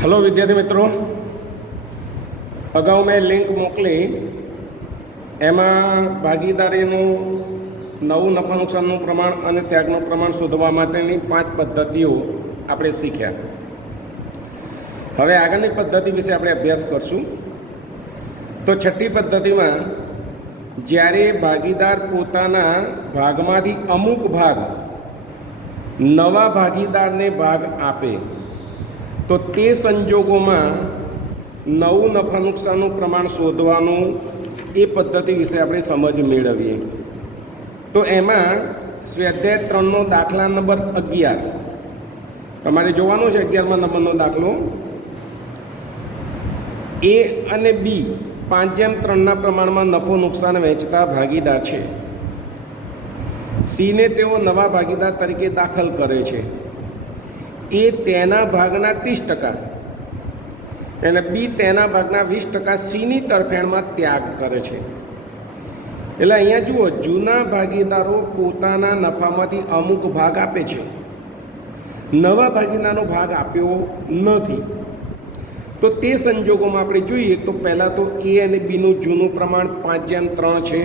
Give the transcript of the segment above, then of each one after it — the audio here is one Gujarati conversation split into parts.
हेलो विद्यार्थी मित्रों, अगाऊ मैं लिंक मोकली एमां भागीदारीनुं नवुं नफा नुकसाननुं प्रमाण अने त्यागनुं प्रमाण शोधवा माटेनी 5 पद्धतिओ आपणे शीख्या। हवे आगळनी पद्धति विषे आपणे अभ्यास करशुं। तो छठी पद्धतिमां ज्यारे भागीदार पोताना भागमांथी अमुक भाग नवा भागीदारने भाग आपे तो ते संजोगोमां नवुं नफा नुकसाननुं प्रमाण शोधवानुं ए पद्धति विषे आपणे समज मेळवीए। तो एमां स्वाध्याय 3 नो दाखला नंबर 11 तमारे जोवानो छे। 11मा नंबरनो दाखलो ए अने बी 5:3 ना प्रमाणमां नफो नुकसान वहेंचता भागीदार छे। सी ने तेओ नवा भागीदार तरीके दाखल करे छे। ए तेना भागना 30% અને બી તેના ભાગના 20% સીની તરફેણમાં ત્યાગ કરે છે। એટલે અહીંયા જુઓ, જૂના ભાગીદારો પોતાના નફામાંથી અમુક ભાગ આપે છે, નવા ભાગીદારનો ભાગ આપ્યો નથી। તો તે સંજોગોમાં આપણે જોઈએ તો પહેલાં તો એ અને બીનું જૂનું પ્રમાણ 5:3 છે।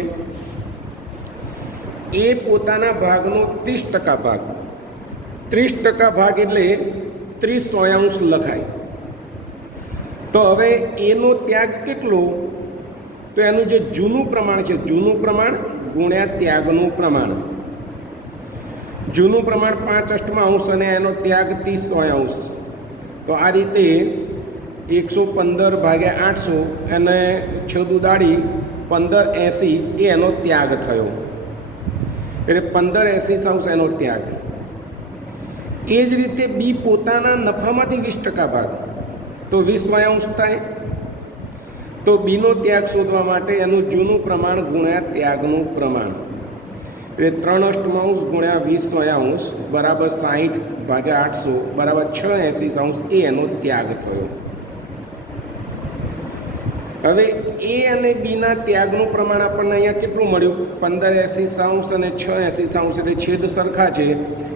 એ પોતાના ભાગનો 30% ભાગ, 30% ભાગ એટલે 30/100 લખાય। तो हवे एनो त्याग केटलो? तो एनु जे जूनु प्रमाण छे, जूनु प्रमाण गुण्या त्यागनु प्रमाण। जूनु प्रमाण 5/8 अने एनो त्याग 30/100। तो आ रीते 115/800 अने 6 दूदाड़ी 1580 ए एनो त्याग थयो। एटले 1580 एनो त्याग। ए ज रीते बी पोताना नफामांथी 20% भाग तो 20/100 थाय। तो बीनो त्याग शोधवा माटे एनु जूनु प्रमाण गुण्या त्यागनु प्रमाण એટલે 3/8 ગુણ્યા 20/100 બરાબર 60/800 બરાબર 680 એ એનો ત્યાગ થયો। હવે એ અને બીના ત્યાગનું પ્રમાણ આપણને અહીંયા કેટલું મળ્યું? 1580 અને 680 એટલે છેદ સરખા છે,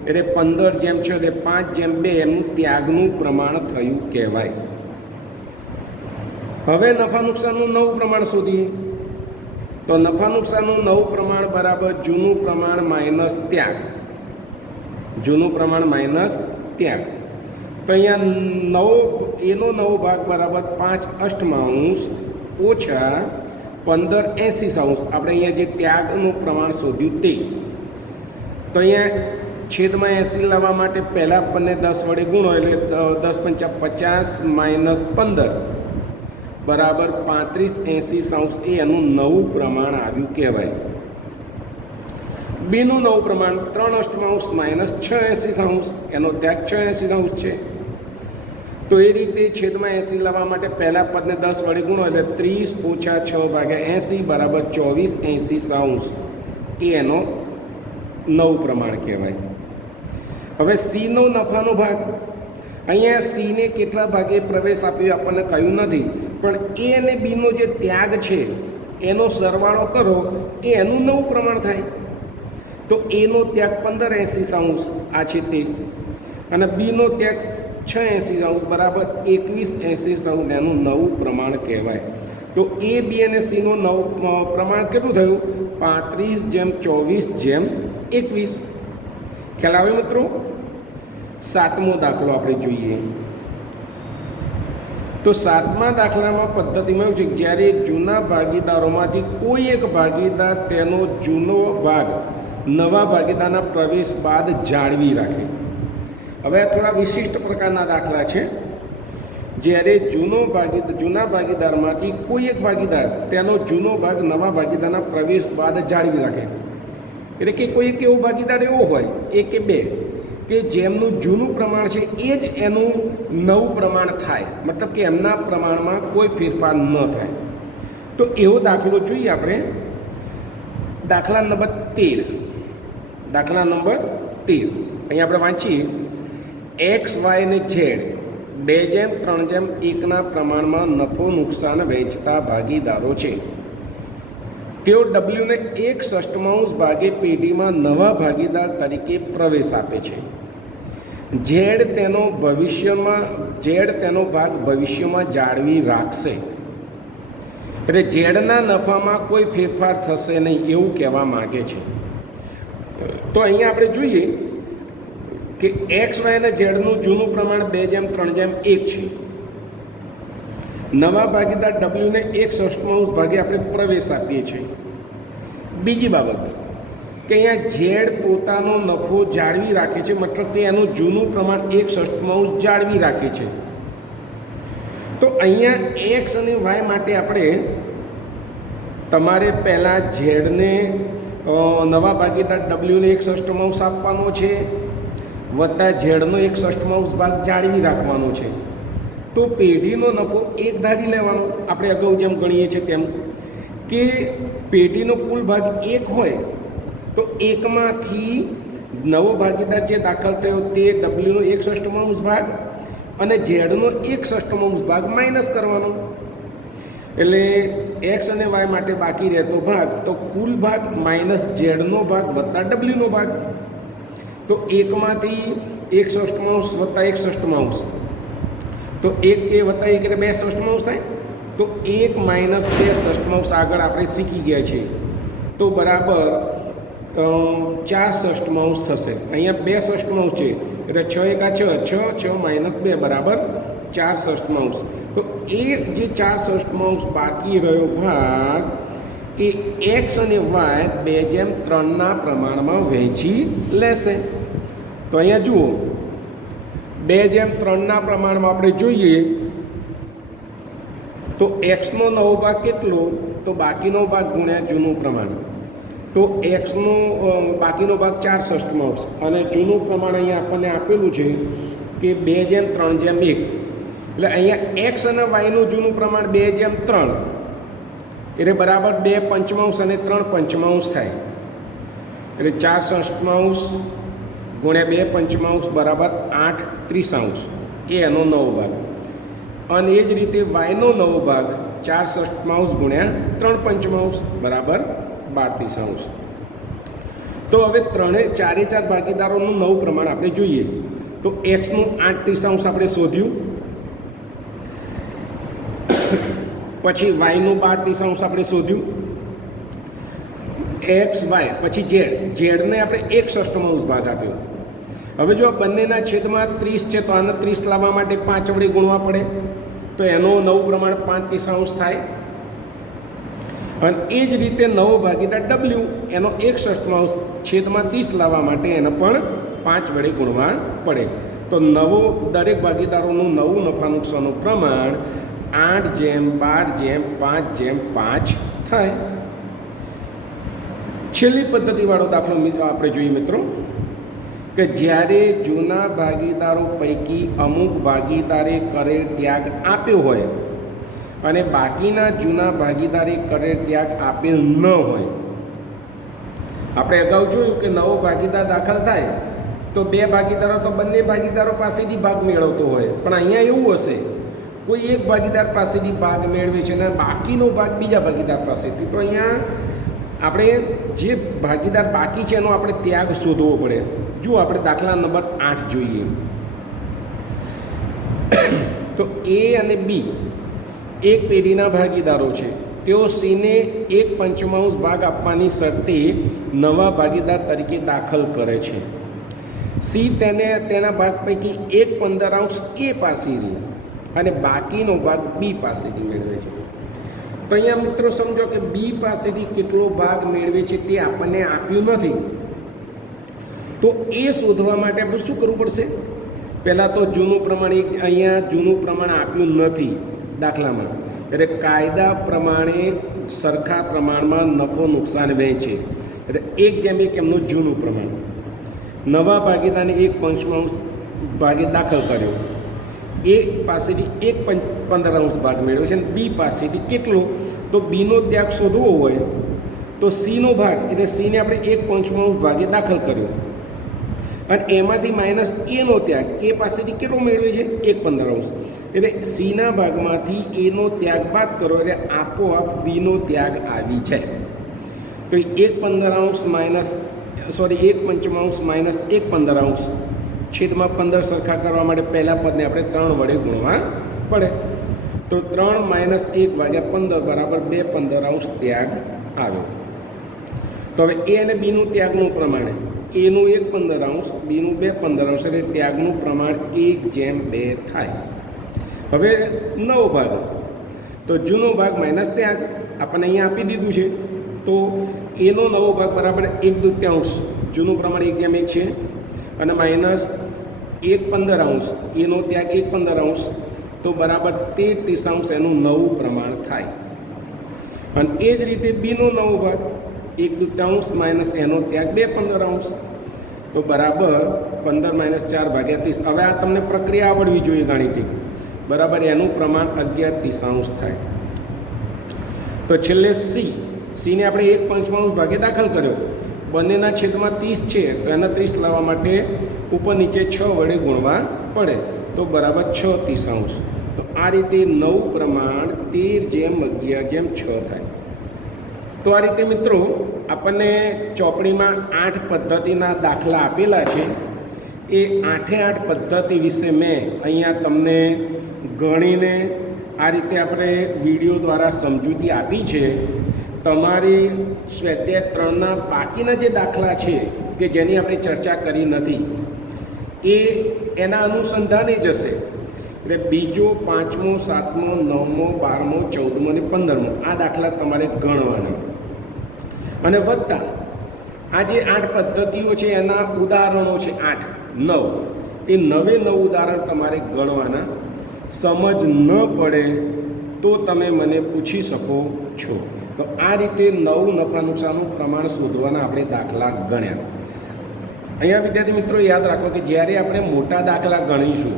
એટલે 15/6 એટલે 5/2 એમનું ત્યાગનું પ્રમાણ થયું કહેવાય। હવે નફા નુકસાનનું નવું પ્રમાણ શોધીએ। તો નફા નુકસાનનું નવું પ્રમાણ બરાબર જૂનું પ્રમાણ માઇનસ ત્યાગ, જૂનું પ્રમાણ માઇનસ ત્યાગ। તો અહીંયા એનો નવો ભાગ બરાબર 5/8 ઓછા 1580 આપણે અહીંયા જે ત્યાગનું પ્રમાણ શોધ્યું તે। તો અહીંયા છેદમાં 80 લાવવા માટે પહેલાં આપણને 10 વડે ગુણો એટલે 10×5 = 50 - 15 बराबर 35/80 ए एनु नवुं प्रमाण आव्युं कहेवाय। बीनु नवुं प्रमाण 3/8 - 680 एनो त्याग 680 छे। तो ए रीते छेदमां 80 लाववा माटे पहला पदने 10 वडे गुणो એટલે 30 - 6/80 बराबर 24/80 ए एनो नवुं प्रमाण कहेवाय। हवे सी नो नफानो भाग અહીંયા સી ને કેટલા ભાગે પ્રવેશ આપ્યો આપણને કહ્યું નથી, પણ એ અને બીનો જે ત્યાગ છે એનો સરવાળો કરો એ એનું નવું પ્રમાણ થાય। તો એનો ત્યાગ 1580 આ છે તે, અને બીનો ત્યાગ 680 બરાબર 2180 એનું નવું પ્રમાણ કહેવાય। તો એ બી અને સીનું નવું પ્રમાણ કેટલું થયું? 35/24/21। ખ્યાલ આવે મિત્રો? 7મો દાખલો આપણે જોઈએ। તો 7મા દાખલામાં પદ્ધતિમાં એવું છે કે જ્યારે જૂના ભાગીદારોમાંથી કોઈ એક ભાગીદાર તેનો જૂનો ભાગ નવા ભાગીદારના પ્રવેશ બાદ જાળવી રાખે। હવે આ થોડા વિશિષ્ટ પ્રકારના દાખલા છે। જ્યારે જૂના ભાગીદારમાંથી કોઈ એક ભાગીદાર તેનો જૂનો ભાગ નવા ભાગીદારના પ્રવેશ બાદ જાળવી રાખે। એટલે કે કોઈ એક એવો ભાગીદાર એવો હોય, એક કે બે, કે જેમનું જૂનું પ્રમાણ છે એ જ એનું નવું પ્રમાણ થાય, મતલબ કે એમના પ્રમાણમાં કોઈ ફેરફાર ન થાય। તો એવો દાખલો જોઈએ આપણે। દાખલા નંબર 13, દાખલા નંબર 13 અહીંયા આપણે વાંચીએ। એક્સ વાય અને ઝેડ 2:3:1 પ્રમાણમાં નફો નુકસાન વહેંચતા ભાગીદારો છે। તેઓ ડબલ્યુને 1/6 ભાગે પેઢીમાં નવા ભાગીદાર તરીકે પ્રવેશ આપે છે। ઝેડ તેનો ભાગ ભવિષ્યમાં જાળવી રાખશે. એટલે ઝેડના નફામાં કોઈ ફેરફાર થશે નહીં એવું કહેવા માગે છે. તો અહીંયા આપણે જોઈએ કે એક્સ વાય અને ઝેડનું જૂનું પ્રમાણ 2:3:1 છે. નવા ભાગીદાર ડબલ્યુને 1/6 ભાગે આપણે પ્રવેશ આપીએ છીએ. બીજી બાબત કે અહીંયા ઝેડ પોતાનો નફો જાળવી રાખે છે, મતલબ કે એનું જૂનું પ્રમાણ 1/6 જાળવી રાખે છે. તો અહીંયા એક્સ અને વાય માટે આપણે તમારે પહેલાં ઝેડને નવા ભાગીદાર ડબલ્યુને 1/6 આપવાનો છે, વત્તા ઝેડનો 1/6 ભાગ જાળવી રાખવાનો છે. તો પેઢીનો નફો એક ધારી લેવાનો. આપણે અગાઉ જેમ ગણીએ છીએ તેમ કે પેઢીનો કુલ ભાગ 1 હોય તો એકમાંથી નવો ભાગીદાર જે દાખલ થયો તે ડબલ્યુનો 1/6 ભાગ અને ઝેડનો 1/6 ભાગ માઇનસ કરવાનો. એટલે એક્સ અને વાય માટે બાકી રહેતો ભાગ તો કુલ ભાગ માઇનસ ઝેડનો ભાગ વત્તા ડબલ્યુનો ભાગ. તો એકમાંથી 1/6 વત્તા 1/6 તો 1 વત્તા 1 એટલે 2/6 થાય. તો 1 માઇનસ 2/6 આગળ આપણે શીખી ગયા છીએ. તો બરાબર 4/6 થશે. અહીંયા 2/6 છે એટલે 6 × 6 6 માઇનસ 2 બરાબર 4/6. તો એ જે 4/6 બાકી રહ્યો ભાગ એ એક્સ અને વાય 2:3 પ્રમાણમાં વહેંચી લેશે. તો અહીંયા જુઓ 2:3 પ્રમાણમાં આપણે જોઈએ તો એક્સનો નવો ભાગ કેટલો, તો બાકીનો ભાગ ગુણ્યા જૂનું પ્રમાણ. તો એક્સનો બાકીનો ભાગ 4/6 અને જૂનું પ્રમાણ અહીંયા આપણને આપેલું છે કે 2:3:1. એટલે અહીંયા એક્સ અને વાયનું જૂનું પ્રમાણ 2:3 એટલે બરાબર 2/5 અને 3/5 થાય. એટલે 4/6 ગુણ્યા 2/5 બરાબર 8/30 એ એનો નવો ભાગ. અને એ જ રીતે વાયનો નવો ભાગ 4/6 ગુણ્યા 3/5 બરાબર 12/30. તો હવે 4 ભાગીદારોનું નવું પ્રમાણ આપણે જોઈએ. તો એક્સનું 8/30 આપણે શોધ્યું, પછી વાયનું 12/30 આપણે શોધ્યું, એક્સ વાય, પછી ઝેડને આપણે 1/6 ભાગ આપ્યો. હવે જો બંનેના છેદમાં 30 છે તો આને 30 લાવવા માટે 5 વડે ગુણવા પડે તો એનો નવું પ્રમાણ 5/30 થાય. અને એ જ રીતે નવો ભાગીદાર ડબલ્યુ એનો 1/6 છેદમાં 30 લાવવા માટે એને પણ 5 વડે ગુણવા પડે. તો દરેક ભાગીદારોનું નવું નફા નુકસાનનું પ્રમાણ 8:12:5:5 થાય. છેલ્લી પદ્ધતિવાળો દાખલો આપણે જોઈએ મિત્રો કે જ્યારે જૂના ભાગીદારો પૈકી અમુક ભાગીદારે કરેલ ત્યાગ આપ્યો હોય અને બાકીના જૂના ભાગીદારે કરેલ ત્યાગ આપેલ ન હોય. આપણે અગાઉ જોયું કે નવો ભાગીદાર દાખલ થાય તો 2 ભાગીદારો તો બંને ભાગીદારો પાસેથી ભાગ મેળવતો હોય, પણ અહીંયા એવું હશે કોઈ એક ભાગીદાર પાસેથી ભાગ મેળવે છે અને બાકીનો ભાગ બીજા ભાગીદાર પાસેથી. તો અહીંયા આપણે જે ભાગીદાર બાકી છે એનો આપણે ત્યાગ શોધવો પડે. જો આપણે દાખલા નંબર 8 જોઈએ તો એ અને બી એક પેઢીના ભાગીદારો છે. તેઓ સીને 1/5 ભાગ આપવાની શરતે નવા ભાગીદાર તરીકે દાખલ કરે છે. સી તેના ભાગ પૈકી 1/15 એ પાસેથી અને બાકીનો ભાગ બી પાસેથી મેળવે છે. તો અહીંયા મિત્રો સમજો કે બી પાસેથી કેટલો ભાગ મેળવે છે તે આપણને આપ્યું નથી. તો એ શોધવા માટે આપણે શું કરવું પડશે? પહેલાં તો જૂનું પ્રમાણ અહીંયા જૂનું પ્રમાણ આપ્યું નથી દાખલામાં, એટલે કાયદા પ્રમાણે સરખા પ્રમાણમાં નફો નુકસાન વહેંચે. એટલે 1:1 એમનું જૂનું પ્રમાણ. નવા ભાગીદારને 1/5 ભાગે દાખલ કર્યો, એ પાસેથી 1/15 ભાગ મેળવે છે અને બી પાસેથી કેટલો? તો બીનો ત્યાગ શોધવો હોય તો સીનો ભાગ એટલે સીને આપણે 1/5 ભાગે દાખલ કર્યો અને એમાંથી માઇનસ એનો ત્યાગ એ પાસેથી કેટલો મેળવે છે? 1/15. એટલે સીના ભાગમાંથી એનો ત્યાગ બાદ કરો એટલે આપોઆપ બીનો ત્યાગ આવી જાય. તો 1/15 માઇનસ 1/5 માઇનસ 1/15 છેદમાં 15 સરખા કરવા માટે પહેલાં પદને આપણે 3 વડે ગુણવા પડે. તો 3 - 1 ભાગ્યા 15 બરાબર 2/15 ત્યાગ આવ્યો. તો હવે એ અને બીનું ત્યાગનું પ્રમાણ, એનું 1/15, બીનું 2/15 એટલે ત્યાગનું પ્રમાણ 1/2 થાય. હવે નવો ભાગ, તો જૂનો ભાગ માઇનસ ત્યાગ આપણને અહીંયા આપી દીધું છે. તો એનો નવો ભાગ બરાબર 1/2, જૂનું પ્રમાણ 1/1 છે, અને માઇનસ 1/15, એનો ત્યાગ 1/15, તો બરાબર 13/30 એનું નવું પ્રમાણ થાય. અને એ જ રીતે બીનો નવો ભાગ 1/2 માઇનસ એનો ત્યાગ 2/15, તો બરાબર 15 - 4 ભાગ્યા 30. હવે આ તમને પ્રક્રિયા આવડવી જોઈએ ગાણિતિક, બરાબર એનું પ્રમાણ 11/30 થાય. તો છેલ્લે સીને આપણે 1/5 ભાગે દાખલ કર્યો, બંનેના છેદમાં 30 છે, તો એના 30 લાવવા માટે ઉપર નીચે 6 વડે ગુણવા પડે, તો બરાબર 6/30. તો આ રીતે નવું પ્રમાણ 13/11/6 થાય. તો આ રીતે મિત્રો આપણને ચોપડીમાં 8 પદ્ધતિના દાખલા આપેલા છે. એ 8 પદ્ધતિ વિશે મેં અહીંયા તમને ગણીને આ રીતે આપણે વિડીયો દ્વારા સમજૂતી આપી છે. તમારી સ્વાધ્યાય 3ના બાકીના જે દાખલા છે કે જેની આપણે ચર્ચા કરી નથી, એ એના અનુસંધાને જશે. એટલે બીજો, 5મો, 7મો, 9મો, 12મો, 14મો અને 15મો આ દાખલા તમારે ગણવાના. અને વત્તા આ જે 8 પદ્ધતિઓ છે એના ઉદાહરણો છે 8, 9, એ 9 ઉદાહરણ તમારે ગણવાના. સમજ ન પડે તો તમે મને પૂછી શકો છો. તો આ રીતે નવું નફા નુકસાનનું પ્રમાણ શોધવાના આપણે દાખલા ગણ્યા. અહીંયા વિદ્યાર્થી મિત્રો યાદ રાખો કે જ્યારે આપણે મોટા દાખલા ગણીશું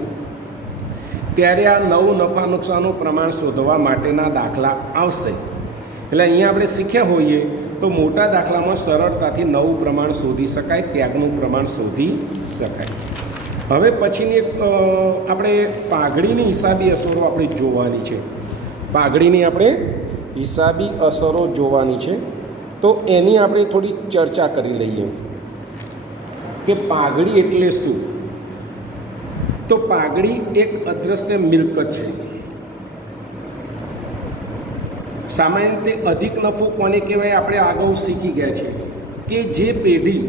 ત્યારે આ નવું નફા નુકસાનનું પ્રમાણ શોધવા માટેના દાખલા આવશે. એટલે અહીંયા આપણે શીખ્યા હોઈએ તો મોટા દાખલામાં સરળતાથી નવું પ્રમાણ શોધી શકાય, ત્યાગનું પ્રમાણ શોધી શકાય. હવે પછીની એક આપણે પાઘડીની હિસાબી અસરો આપણે જોવાની છે. પાઘડીની આપણે હિસાબી અસરો જોવાની છે. તો એની આપણે થોડી ચર્ચા કરી લઈએ કે પાઘડી એટલે શું. તો પાઘડી એક અદૃશ્ય મિલકત છે. સામાન્ય રીતે અધિક નફો કોને કહેવાય આપણે અગાઉ શીખી ગયા છે કે જે પેઢી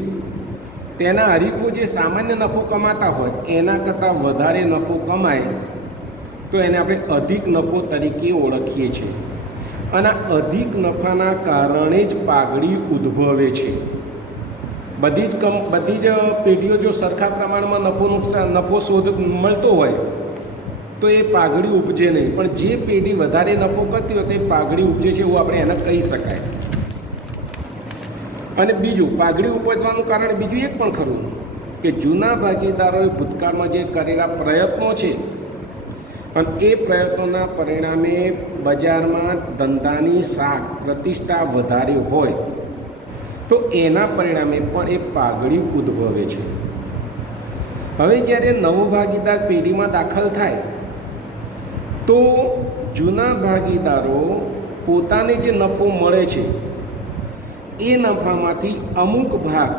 તેના હરીફો જે સામાન્ય નફો કમાતા હોય એના કરતાં વધારે નફો કમાય તો એને આપણે અધિક નફો તરીકે ઓળખીએ છીએ. અને અધિક નફાના કારણે જ પાઘડી ઉદ્ભવે છે. બધી જ પેઢીઓ જો સરખા પ્રમાણમાં નફો મળતો હોય તો એ પાઘડી ઉપજે નહીં. પણ જે પેઢી વધારે નફો કરતી હોય તો એ પાઘડી ઉપજે છે એવું આપણે એને કહી શકાય. અને બીજું, પાઘડી ઉપજવાનું કારણ બીજું એક પણ ખરું કે જૂના ભાગીદારોએ ભૂતકાળમાં જે કરેલા પ્રયત્નો છે અને એ પ્રયત્નોના પરિણામે બજારમાં ધંધાની શાખ પ્રતિષ્ઠા વધારે હોય તો એના પરિણામે પણ એ પાઘડી ઉદ્ભવે છે. હવે જ્યારે નવો ભાગીદાર પેઢીમાં દાખલ થાય તો જૂના ભાગીદારો પોતાને જે નફો મળે છે એ નફામાંથી અમુક ભાગ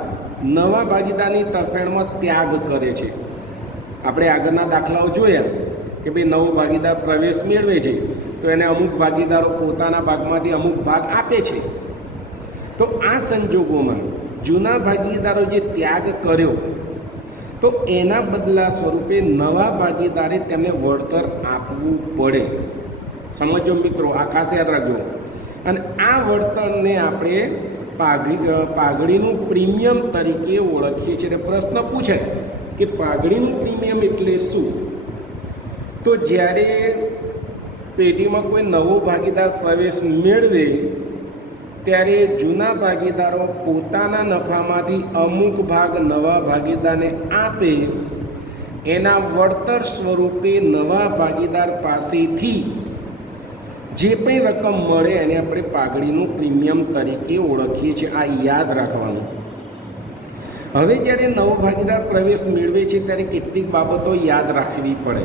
નવા ભાગીદારની તરફેણમાં ત્યાગ કરે છે. આપણે આગળના દાખલાઓ જોયા કે ભાઈ નવો ભાગીદાર પ્રવેશ મેળવે છે તો એને અમુક ભાગીદારો પોતાના ભાગમાંથી અમુક ભાગ આપે છે. તો આ સંજોગોમાં જૂના ભાગીદારો જે ત્યાગ કર્યો તો એના બદલા સ્વરૂપે નવા ભાગીદારે તેમને વળતર આપવું પડે. સમજો મિત્રો, આ ખાસ યાદ રાખજો. અને આ વળતરને આપણે પાઘડીનું પ્રીમિયમ તરીકે ઓળખીએ છીએ. પ્રશ્ન પૂછે કે પાઘડીનું પ્રીમિયમ એટલે શું? તો જ્યારે પેઢીમાં કોઈ નવો ભાગીદાર પ્રવેશ મેળવે ત્યારે જૂના ભાગીદારો પોતાના નફામાંથી અમુક ભાગ નવા ભાગીદારને આપે. એના વળતર સ્વરૂપે નવા ભાગીદાર પાસેથી જે પણ રકમ મળે એને આપણે પાઘડીનું પ્રીમિયમ તરીકે ઓળખીએ છીએ. આ યાદ રાખવાનું. હવે જ્યારે નવો ભાગીદાર પ્રવેશ મેળવે છે ત્યારે કેટલીક બાબતો યાદ રાખવી પડે.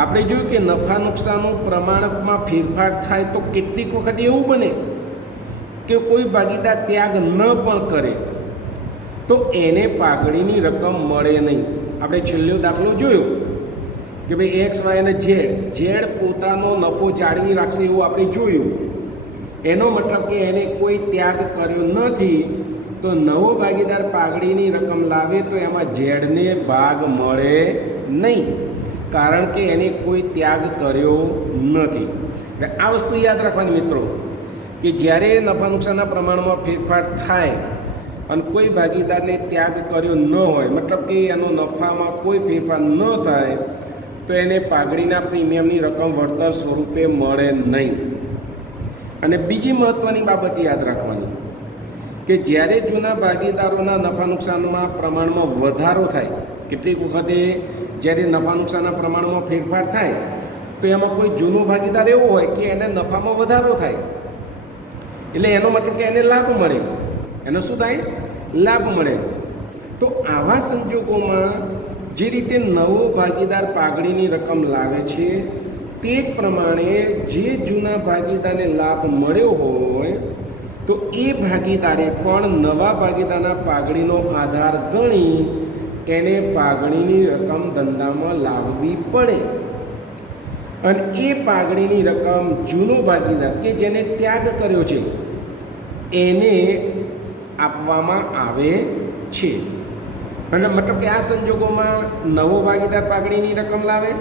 આપણે જોયું કે નફા નુકસાનનું પ્રમાણમાં ફેરફાર થાય તો કેટલીક વખત એવું બને કે કોઈ ભાગીદાર ત્યાગ ન પણ કરે તો એને પાઘડીની રકમ મળે નહીં. આપણે છેલ્લો દાખલો જોયો કે ભાઈ એક્સ વાય અને ઝેડ પોતાનો નફો જાળવી રાખશે એવું આપણે જોયું. એનો મતલબ કે એને કોઈ ત્યાગ કર્યો નથી. તો નવો ભાગીદાર પાઘડીની રકમ લાવે તો એમાં ઝેડને ભાગ મળે નહીં, કારણ કે એને કોઈ ત્યાગ કર્યો નથી. આ વસ્તુ યાદ રાખવાની મિત્રો, કે જ્યારે નફા નુકસાનના પ્રમાણમાં ફેરફાર થાય અને કોઈ ભાગીદારને ત્યાગ કર્યો ન હોય, મતલબ કે એનો નફામાં કોઈ ફેરફાર ન થાય, તો એને પાઘડીના પ્રીમિયમની રકમ વળતર સ્વરૂપે મળે નહીં. અને બીજી મહત્ત્વની બાબત યાદ રાખવાની કે જ્યારે જૂના ભાગીદારોના નફા નુકસાનમાં પ્રમાણમાં વધારો થાય, કેટલીક વખતે જ્યારે નફા નુકસાનના પ્રમાણમાં ફેરફાર થાય તો એમાં કોઈ જૂનો ભાગીદાર એવો હોય કે એને નફામાં વધારો થાય, એટલે એનો મતલબ કે એને લાભ મળે. એનો શું થાય? લાભ મળે. તો આવા સંજોગોમાં જે રીતે નવો ભાગીદાર પાઘડીની રકમ લાવે છે તે જ પ્રમાણે જે જૂના ભાગીદારને લાભ મળ્યો હોય તો એ ભાગીદારે પણ નવા ભાગીદારના પાઘડીનો આધાર ગણી એને પાઘડીની રકમ ધંધામાં લાવવી પડે. અને એ પાઘડીની રકમ જૂનો ભાગીદાર કે જેને ત્યાગ કર્યો છે એને આપવામાં આવે છે. અને મતલબ કે આ સંજોગોમાં નવો ભાગીદાર પાઘડીની રકમ લાવે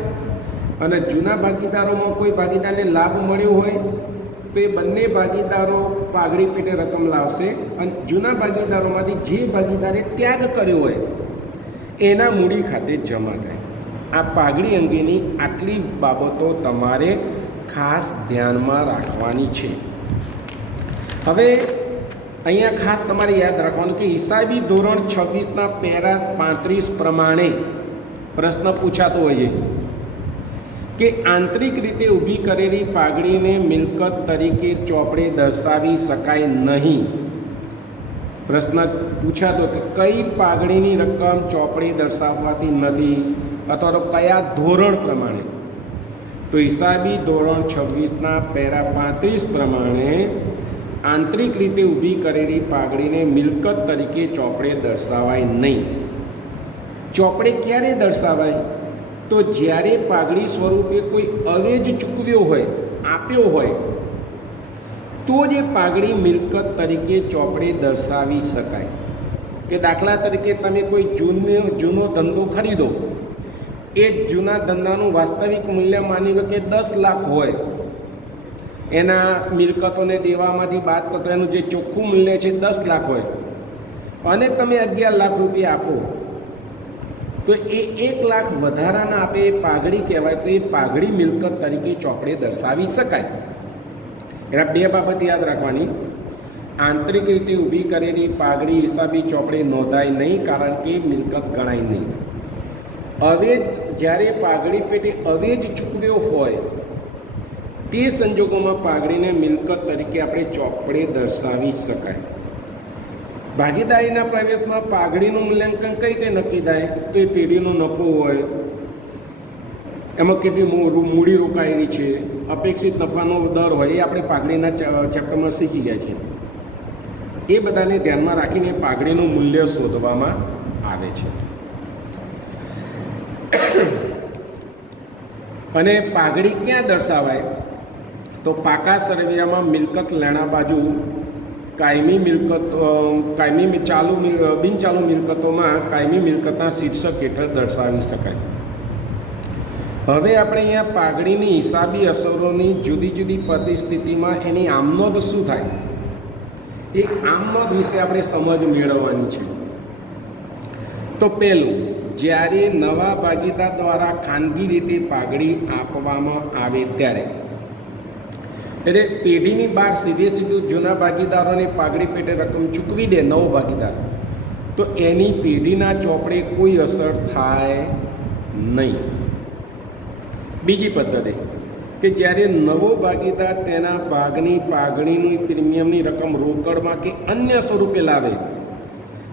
અને જૂના ભાગીદારોમાં કોઈ ભાગીદારને લાભ મળ્યો હોય તો એ બંને ભાગીદારો પાઘડી પેટે રકમ લાવશે અને જૂના ભાગીદારોમાંથી જે ભાગીદારે ત્યાગ કર્યો હોય એના મૂડી ખાતે જમા થાય. આ પાઘડી અંગેની આટલી બાબતો તમારે ખાસ ધ્યાનમાં રાખવાની છે. હવે અહીંયા ખાસ તમારે યાદ રાખવાનું કે હિસાબી ધોરણ 26ના પેરા 35 પ્રમાણે પ્રશ્ન પૂછાતો હોય છે કે આંતરિક રીતે ઊભી કરેલી પાઘડીને મિલકત તરીકે ચોપડે દર્શાવી શકાય નહીં. પ્રશ્ન પૂછાતો કે કઈ પાઘડીની રકમ ચોપડે દર્શાવવાતી નથી અથવા તો કયા ધોરણ પ્રમાણે? તો હિસાબી ધોરણ 26ના પેરા 35 પ્રમાણે આંતરિક રીતે ઊભી કરેલી પાઘડીને મિલકત તરીકે ચોપડે દર્શાવાય નહીં. ચોપડે ક્યારે દર્શાવાય? તો જ્યારે પાઘડી સ્વરૂપે કોઈ અવેજ ચૂકવ્યો હોય, આપ્યો હોય, તો જ એ પાઘડી મિલકત તરીકે ચોપડે દર્શાવી શકાય. કે દાખલા તરીકે તમે કોઈ જૂનો ધંધો ખરીદો, એ જૂના ધંધાનું વાસ્તવિક મૂલ્ય માની લો કે 10 લાખ હોય, એના મિલકતોને દેવામાંથી બાદ કરતો એનું જે ચોખ્ખું મૂલ્ય છે 10 લાખ હોય અને તમે 11 લાખ રૂપિયા આપો તો એ 1 લાખ વધારાના આપે એ પાઘડી કહેવાય. તો એ પાઘડી મિલકત તરીકે ચોપડે દર્શાવી શકાય. એના બે બાબત યાદ રાખવાની. આંતરિક રીતે ઊભી કરેલી પાઘડી હિસાબી ચોપડે નોંધાય નહીં, કારણ કે મિલકત ગણાય નહીં. અવેજ, જ્યારે પાઘડી પેટે અવેજ ચૂકવ્યો હોય તે સંજોગોમાં પાઘડીને મિલકત તરીકે આપણે ચોપડે દર્શાવી શકાય. ભાગીદારીના પ્રવેશમાં પાઘડીનું મૂલ્યાંકન કઈ રીતે નક્કી થાય? તો એ પેઢીનો નફો હોય, એમાં કેટલી મૂડી રોકાયેલી છે, અપેક્ષિત નફાનો દર હોય, એ આપણે પાઘડીના ચેપ્ટરમાં શીખી ગયા છીએ. એ બધાને ધ્યાનમાં રાખીને પાઘડીનું મૂલ્ય શોધવામાં આવે છે. અને પાઘડી ક્યાં દર્શાવાય? તો પાકા સરવૈયામાં મિલકત લેણા બાજુ કાયમી બિનચાલુ મિલકતોમાં કાયમી મિલકતના શીર્ષક હેઠળ દર્શાવી શકાય. હવે આપણે અહીંયા પાઘડીની હિસાબી અસરોની જુદી જુદી પરિસ્થિતિમાં એની આમનોંધ શું થાય એ આમનોંધ વિશે આપણે સમજ મેળવવાની છે. તો પહેલું, જ્યારે નવા ભાગીદાર દ્વારા ખાનગી રીતે પાઘડી આપવામાં આવે ત્યારે, એટલે પેઢીની બહાર સીધું જૂના ભાગીદારોને પાઘડી પેટે રકમ ચૂકવી દે નવો ભાગીદાર, તો એની પેઢીના ચોપડે કોઈ અસર થાય નહીં. બીજી પદ્ધતિ કે જ્યારે નવો ભાગીદાર તેના ભાગની પાઘડીની પ્રીમિયમની રકમ રોકડમાં કે અન્ય સ્વરૂપે લાવે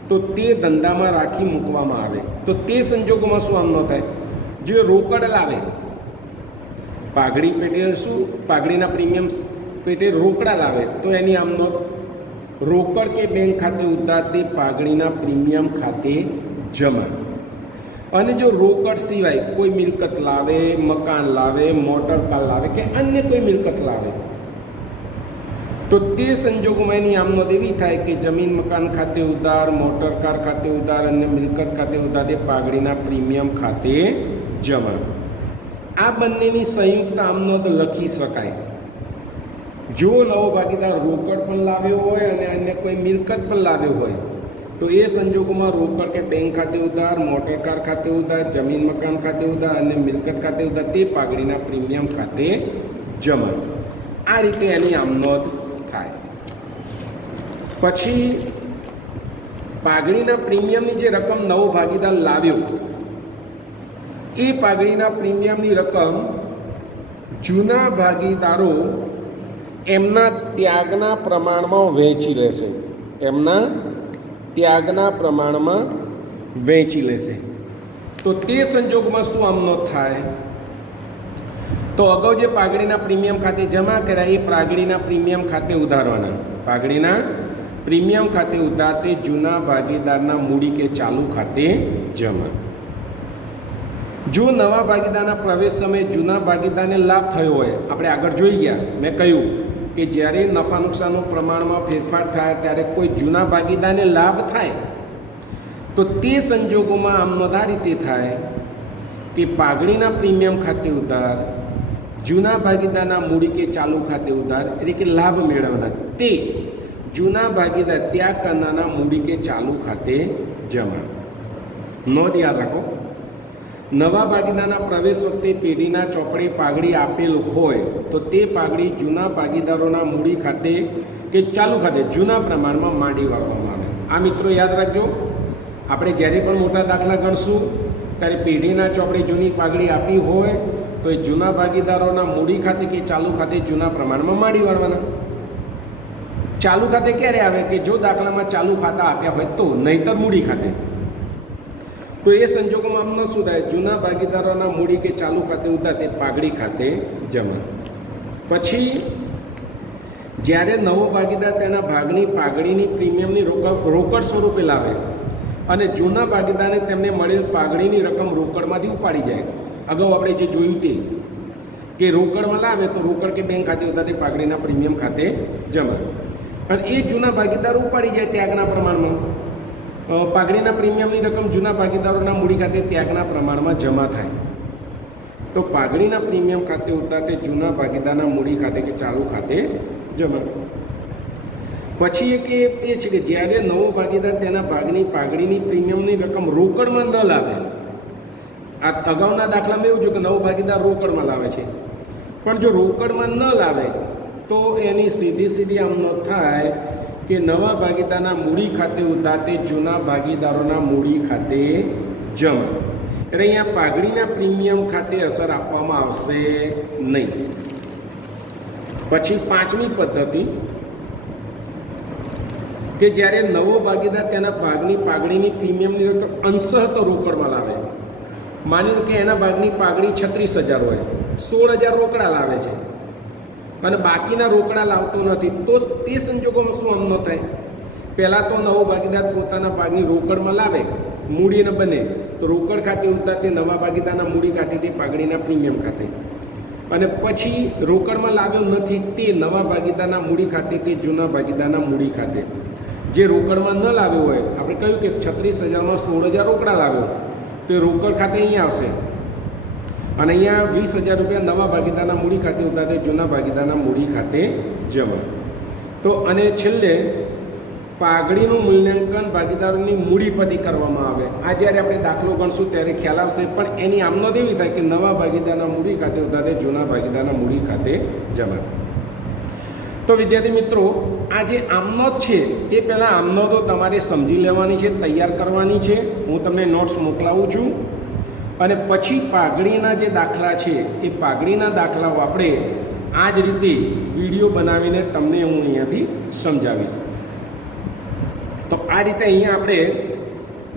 તો તે ધંધામાં રાખી મૂકવામાં આવે. તો તે સંજોગોમાં શું આમ ન થાય? જો રોકડ લાવે, પાઘડી પેટે શું પાઘડીના પ્રીમિયમ પેટે રોકડા લાવે તો એની આમ નોંધ. રોકડ કે બેંક ખાતે ઉતારતી પાઘડીના પ્રીમિયમ ખાતે જમા. અને જો રોકડ સિવાય કોઈ મિલકત લાવે, મકાન લાવે, મોટર કાર લાવે કે અન્ય કોઈ મિલકત લાવે તો તે સંજોગોમાં એની આમ નોંધ એવી થાય કે જમીન મકાન ખાતે ઉધાર, મોટર કાર ખાતે ઉધાર અને મિલકત ખાતે ઉધાર તે પાઘડીના પ્રીમિયમ ખાતે જમા. આ બંનેની સંયુક્ત આમ નોંધ લખી શકાય. જો નવો ભાગીદાર રોકડ પણ લાવ્યો હોય અને અન્ય કોઈ મિલકત પણ લાવ્યો હોય તો એ સંજોગોમાં રોકડ કે બેંક ખાતે ઉધાર, મોટર કાર ખાતે ઉધાર, જમીન મકાન ખાતે ઉધાર અને મિલકત ખાતે ઉધાર તે પાઘડીના પ્રીમિયમ ખાતે જમા. આ રીતે એની આમ નોંધ થાય. પછી પાઘડીના પ્રીમિયમની જે રકમ નવો ભાગીદાર લાવ્યો એ પાઘડીના પ્રીમિયમની રકમ જૂના ભાગીદારો એમના ત્યાગના પ્રમાણમાં વહેંચી લેશે. એમના ત્યાગના પ્રમાણમાં વહેંચી લેશે. તો તે સંજોગમાં શું આમ નોંધ થાય? તો અગાઉ જે પાઘડીના પ્રીમિયમ ખાતે જમા કર્યા એ પાઘડીના પ્રીમિયમ ખાતે ઉધારવાના. પાઘડીના પ્રીમિયમ ખાતે ઉધાર તે જૂના ભાગીદારના મૂડી કે ચાલુ ખાતે જમા. જો નવા ભાગીદારના પ્રવેશ સમયે જૂના ભાગીદારને લાભ થયો હોય, આપણે આગળ જોઈ ગયા, મેં કહ્યું કે જ્યારે નફા નુકસાનનું પ્રમાણમાં ફેરફાર થાય ત્યારે કોઈ જૂના ભાગીદારને લાભ થાય તો તે સંજોગોમાં આમ નોંધ આ રીતે થાય કે પાઘડીના પ્રીમિયમ ખાતે ઉધાર જૂના ભાગીદારના મૂડી કે ચાલુ ખાતે ઉધાર એટલે કે લાભ મેળવનાર તે જૂના ભાગીદાર ત્યાગ કરનારના મૂડી કે ચાલુ ખાતે જમા. નોંધ યાદ રાખો, નવા ભાગીદારના પ્રવેશ વખતે પેઢીના ચોપડે પાઘડી આપેલ હોય તો તે પાઘડી જૂના ભાગીદારોના મૂડી ખાતે કે ચાલુ ખાતે જૂના પ્રમાણમાં માંડી વાળવામાં આવે. આ મિત્રો યાદ રાખજો, આપણે જ્યારે પણ મોટા દાખલા ગણશું ત્યારે પેઢીના ચોપડે જૂની પાઘડી આપી હોય તો એ જૂના ભાગીદારોના મૂડી ખાતે કે ચાલુ ખાતે જૂના પ્રમાણમાં માંડી વાળવાના. ચાલુ ખાતે ક્યારે આવે કે જો દાખલામાં ચાલુ ખાતા આપ્યા હોય તો, નહીંતર મૂડી ખાતે. તો એ સંજોગોમાં આમનો શું થાય? જૂના ભાગીદારોના મૂડી કે ચાલુ ખાતે ઉધાર તે પાઘડી ખાતે જમા. પછી જ્યારે નવો ભાગીદાર તેના ભાગની પાઘડીની પ્રીમિયમની રોકડ સ્વરૂપે લાવે અને જૂના ભાગીદારને તેમને મળેલ પાઘડીની રકમ રોકડમાંથી ઉપાડી જાય. અગાઉ આપણે જે જોયું તે કે રોકડમાં લાવે તો રોકડ કે બેંક ખાતે ઉધાર તે પાઘડીના પ્રીમિયમ ખાતે જમા. અને એ જૂના ભાગીદારો ઉપાડી જાય ત્યાગના પ્રમાણમાં. પાઘડીના પ્રીમિયમની રકમ જૂના ભાગીદારોના મૂડી ખાતે ત્યાગના પ્રમાણમાં જમા થાય. તો પાઘડીના પ્રીમિયમ ખાતે ઉધાર તે જૂના ભાગીદારના મૂડી ખાતે કે ચાલુ ખાતે જમા. પછી એક એ છે કે જ્યારે નવો ભાગીદાર તેના ભાગની પાઘડીની પ્રીમિયમની રકમ રોકડમાં ન લાવે. આ અગાઉના દાખલામાં એવું છે કે નવો ભાગીદાર રોકડમાં લાવે છે, પણ જો રોકડમાં ન લાવે તો એની સીધી આમ ન થાય કે નવા ભાગીદારના મૂડી ખાતે ઉધાર તે જૂના ભાગીદારોના મૂડી ખાતે જમા. એટલે અહીંયા પાઘડીના પ્રીમિયમ ખાતે અસર આપવામાં આવશે નહીં. પછી પાંચમી પદ્ધતિ કે જ્યારે નવો ભાગીદાર તેના ભાગની પાઘડીની પ્રીમિયમની રકમ અંશત રોકડમાં લાવે. માની લો કે એના ભાગની પાઘડી 36,000 હોય, 16,000 રોકડા લાવે છે અને બાકીના રોકડા લાવતો નથી, તો તે સંજોગોમાં શું આમ ન થાય? પહેલાં તો નવો ભાગીદાર પોતાના ભાગની રોકડમાં લાવે, મૂડીને બને તો રોકડ ખાતે ઉધાર તે નવા ભાગીદારના મૂડી ખાતે તે પાઘડીના પ્રીમિયમ ખાતે. અને પછી રોકડમાં લાવ્યો નથી તે નવા ભાગીદારના મૂડી ખાતે તે જૂના ભાગીદારના મૂડી ખાતે. જે રોકડમાં ન લાવ્યો હોય, આપણે કહ્યું કે 36,000માં 16,000 રોકડા લાવ્યો તો એ રોકડ ખાતે અહીંયા આવશે અને અહીંયા 20,000 રૂપિયા નવા ભાગીદારના મૂડી ખાતે ઉધાર તે જૂના ભાગીદારના મૂડી ખાતે જમા. તો અને છેલ્લે પાઘડીનું મૂલ્યાંકન ભાગીદારોની મૂડી પરથી કરવામાં આવે. આ જ્યારે આપણે દાખલો ગણશું ત્યારે ખ્યાલ આવશે, પણ એની આમનોંધ એવી થાય કે નવા ભાગીદારના મૂડી ખાતે ઉધાર તે જૂના ભાગીદારના મૂડી ખાતે જમા. તો વિદ્યાર્થી મિત્રો, આ જે આમનોંધ છે એ પહેલાં આમનોંધો તમારે સમજી લેવાની છે, તૈયાર કરવાની છે. હું તમને નોટ્સ મોકલાવું છું અને પછી પાઘડીના જે દાખલા છે એ પાઘડીના દાખલાઓ આપણે આ જ રીતે વિડીયો બનાવીને તમને હું અહીંયાથી સમજાવીશ. તો આ રીતે અહીંયા આપણે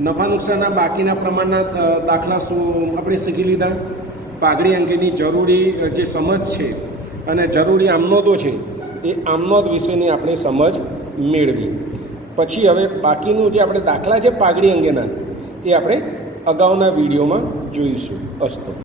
નફા નુકસાનના બાકીના પ્રમાણના દાખલા શું આપણે શીખી લીધા. પાઘડી અંગેની જરૂરી જે સમજ છે અને જરૂરી આમનોંધો છે એ આમનોંધ વિશેની આપણે સમજ મેળવી. પછી હવે બાકીનું જે આપણે દાખલા છે પાઘડી અંગેના એ આપણે અગાઉના વિડીયોમાં જોઈશું. અસ્તુ.